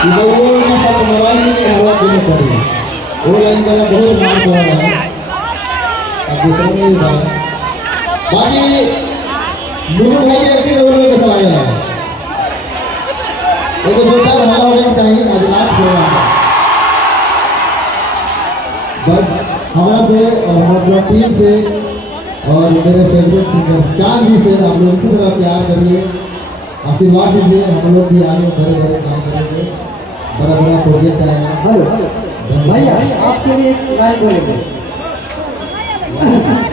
लोगों के साथ मोबाइल में हवा देनी पड़ी वो लाइन वाला बहुत मार पड़ रहा है। अब दूसरा नहीं हुआ बाकी दोनों भाई के एक्टिव लोगों के साथ आया है। ये तो जोरदार हवा होना चाहिए आज रात हो रहा है। बस हमारा से और हमारी टीम से और मेरे फेवरेट सिंगर चांद जी से आप लोग इसी तरह प्यार करिए, आशीर्वाद दीजिए। हम लोग भी आगे बड़े बड़े काम करेंगे, बड़ा बड़ा प्रोजेक्ट आएगा। हेलो भैया आपके लिए एक लाइन बोलेंगे।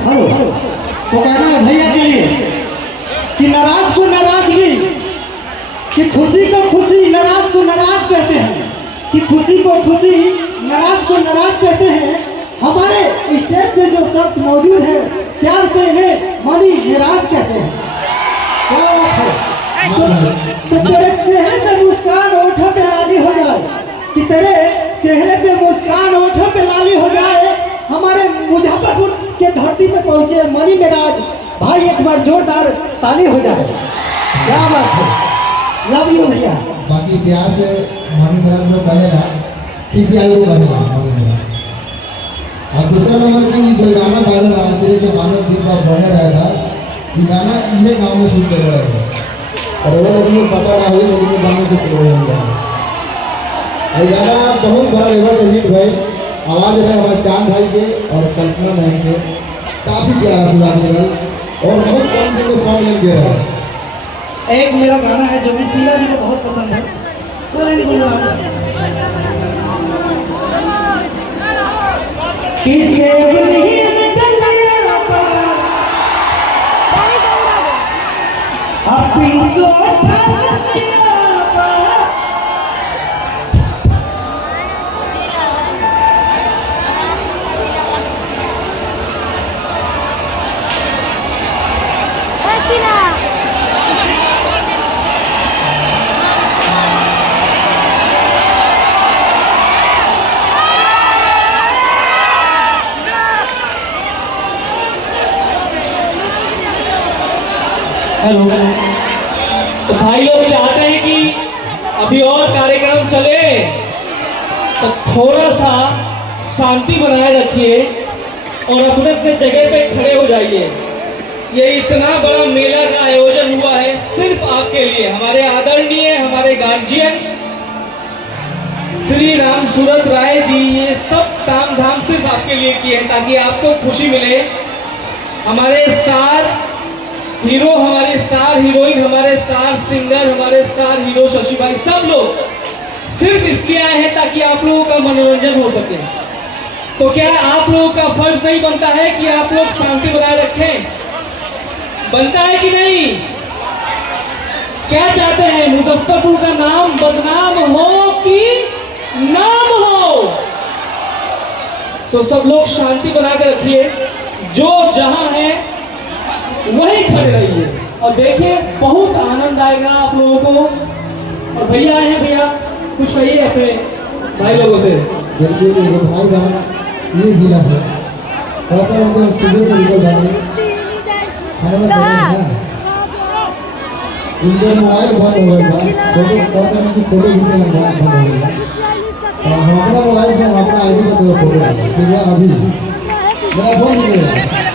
हेलो तो कहना है भैया के लिए कि नाराज को नाराजगी, कि खुशी को खुशी, नाराज को नाराज कहते हैं, कि खुशी को खुशी, नाराज को नाराज कहते हैं। हमारे स्टेज पे जो शख्स मौजूद है प्यार से इन्हें मनी निराज कहते हैं। क्या बात है? तो तेरे चेहरे पे मुस्कान ओठों पे लाली हो जाए, कि तेरे चेहरे पे मुस्कान ओठों पे लाली हो जाए। हमारे मुजफ्फरपुर के धरती पे पहुंचे मनी मिराज भाई, एक बार जोरदार ताली हो जाए। क्या बात है, लव यू भैया। बाकी प्यार से मनी मिराज लोग कहेगा किसी आयु को कहेगा मनी मिराज। और दूसरा नंबर की जो गाना वायरल आना से मानव दिन का बने रहेगा, ये गाना इन्हें गाँव में शूट कर रहा है और वो लोग पता रहा है लेकिन गाने से शुरू हो गया। ये गाना बहुत बड़ा लेवल का हिट भाई, आवाज़ है हमारे चांद भाई के और कल्पना बहन के, काफ़ी प्यारा आशीर्वाद मिला और बहुत कम दिन में सॉन्ग लग गया है। एक मेरा गाना है जो भी शीला जी को बहुत पसंद है, बोले नहीं बोल रहा किसे हेलो तो भाई लोग चाहते हैं कि अभी और कार्यक्रम चले तो थोड़ा सा शांति बनाए रखिए और अपने अपने जगह पे खड़े हो जाइए। ये इतना बड़ा मेला का आयोजन हुआ है सिर्फ आपके लिए, हमारे आदरणीय हमारे गार्जियन श्री राम सूरत राय जी, ये सब ताम झाम सिर्फ आपके लिए किए हैं ताकि आपको खुशी मिले। हमारे स्टार हीरो, हमारे स्टार हीरोइन, हमारे स्टार सिंगर, हमारे स्टार हीरो शशि भाई, सब लोग सिर्फ इसलिए आए हैं ताकि आप लोगों का मनोरंजन हो सके। तो क्या आप लोगों का फर्ज नहीं बनता है कि आप लोग शांति बनाए रखें? बनता है कि नहीं? क्या चाहते हैं, मुजफ्फरपुर का नाम बदनाम हो कि नाम हो? तो सब लोग शांति बना के रखिए, जो जहां है वहीं खड़े रहिए और देखिए बहुत आनंद आएगा आप लोगों को। और भैया आए हैं, भैया कुछ कहिए अपने भाई लोगों से। देखिए ये भाई बहन ये जिला से सुबह से निकल जाएंगे, इनका मोबाइल बंद हो गया था, फोटो खींचने में बंद हो गया और हमारा मोबाइल से हमारा आईडी से फोटो अभी मेरा फोन नहीं है।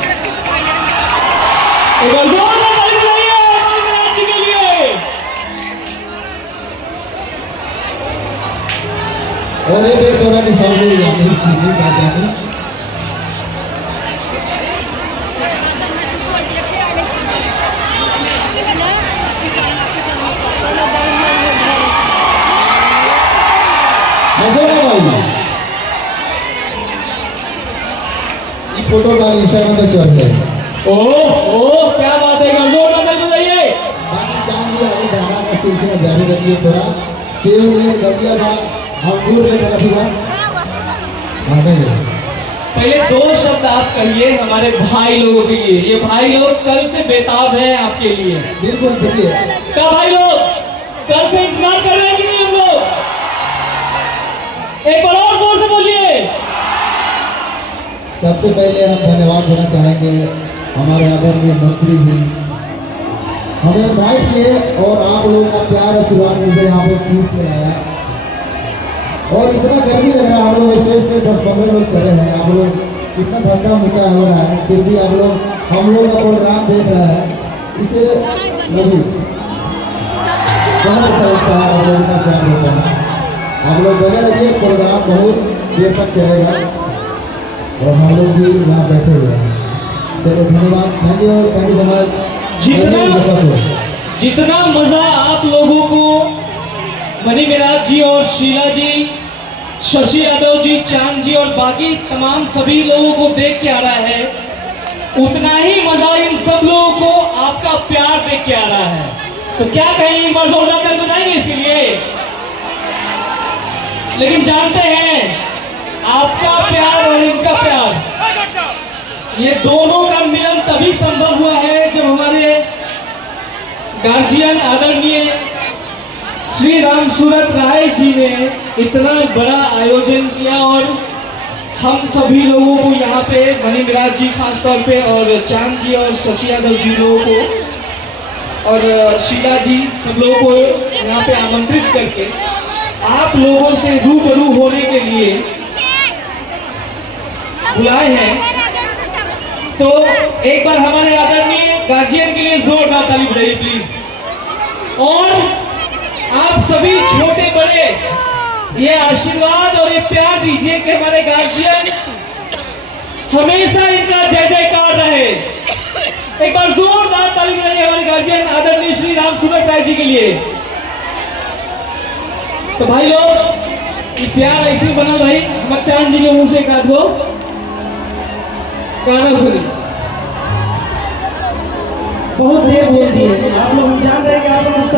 और ये थोड़ा कि सामने जाने की चीज़ नहीं पाते हैं। ये फोटो का इंस्टाग्राम पे चढ़ गए। ओह क्या बात है, जोर में बताइए। बाकी चांद जी अभी गाना का सिलसिला जारी रखिए, थोड़ा सेव ले गलिया का अंगूर ले तरफ हुआ। पहले दो शब्द आप कहिए हमारे भाई लोगों के लिए, ये भाई लोग कल से बेताब हैं आपके लिए। बिल्कुल देखिए क्या भाई लोग कल से इंतजार कर रहे हैं कि नहीं हम लोग? एक बार और जोर से बोलिए। सबसे पहले हम धन्यवाद देना चाहेंगे हमारे आदरणीय मंत्री जी, हमें इनवाइट किए और आप लोगों का प्यार आशीर्वाद मुझे यहाँ पे फीस में आया। और इतना गर्मी लग रहा है, हम लोग स्टेज पे 10-15 लोग चले हैं, आप लोग इतना धक्का मुक्का हो रहा है, फिर भी आप लोग हम लोग का प्रोग्राम देख रहे हैं, इसे लगी बहुत अच्छा लगता है। आप लोग का प्यार होता है, आप लोग बने रहिए, प्रोग्राम बहुत देर तक चलेगा और हम लोग भी यहाँ बैठे हुए हैं। चलो धन्यवाद, थैंक यू सो मच। जितना मजा आप लोगों को मणि मिराज जी और शीला जी, शशि यादव जी, चांद जी और बाकी तमाम सभी लोगों को देख के आ रहा है, उतना ही मजा इन सब लोगों को आपका प्यार देख के आ रहा है। तो क्या कहें, एक बार जोरदार ताली बजाएंगे इसके लिए। लेकिन जानते हैं आपका प्यार और इनका प्यार, ये दोनों का मिलन तभी संभव हुआ है जब हमारे गार्जियन आदरणीय श्री राम सूरत राय जी ने इतना बड़ा आयोजन किया और हम सभी लोगों को यहाँ पे मणि मिराज जी खास तौर पे और चांद जी और शशि यादव जी लोगों को और शीला जी सब लोगों को यहाँ पे आमंत्रित करके आप लोगों से रूबरू होने के लिए बुलाए हैं। तो एक बार हमारे आदरणीय गार्जियन के लिए जोरदार ताली बजाइए प्लीज। और आप सभी छोटे बड़े ये आशीर्वाद और ये प्यार दीजिए कि हमारे गार्जियन हमेशा इनका जय जयकार रहे। एक बार जोरदार ताली बजाइए हमारे गार्जियन आदरणीय श्री राम सूरत राय जी के लिए। तो भाई लोग ये प्यार ऐसे ही बना भाई, हम चांद जी के मुंह से एक आध गो गाना सुनिए। बहुत देर बोल दिए आप लोग, हम जान रहे हैं कि आप लोग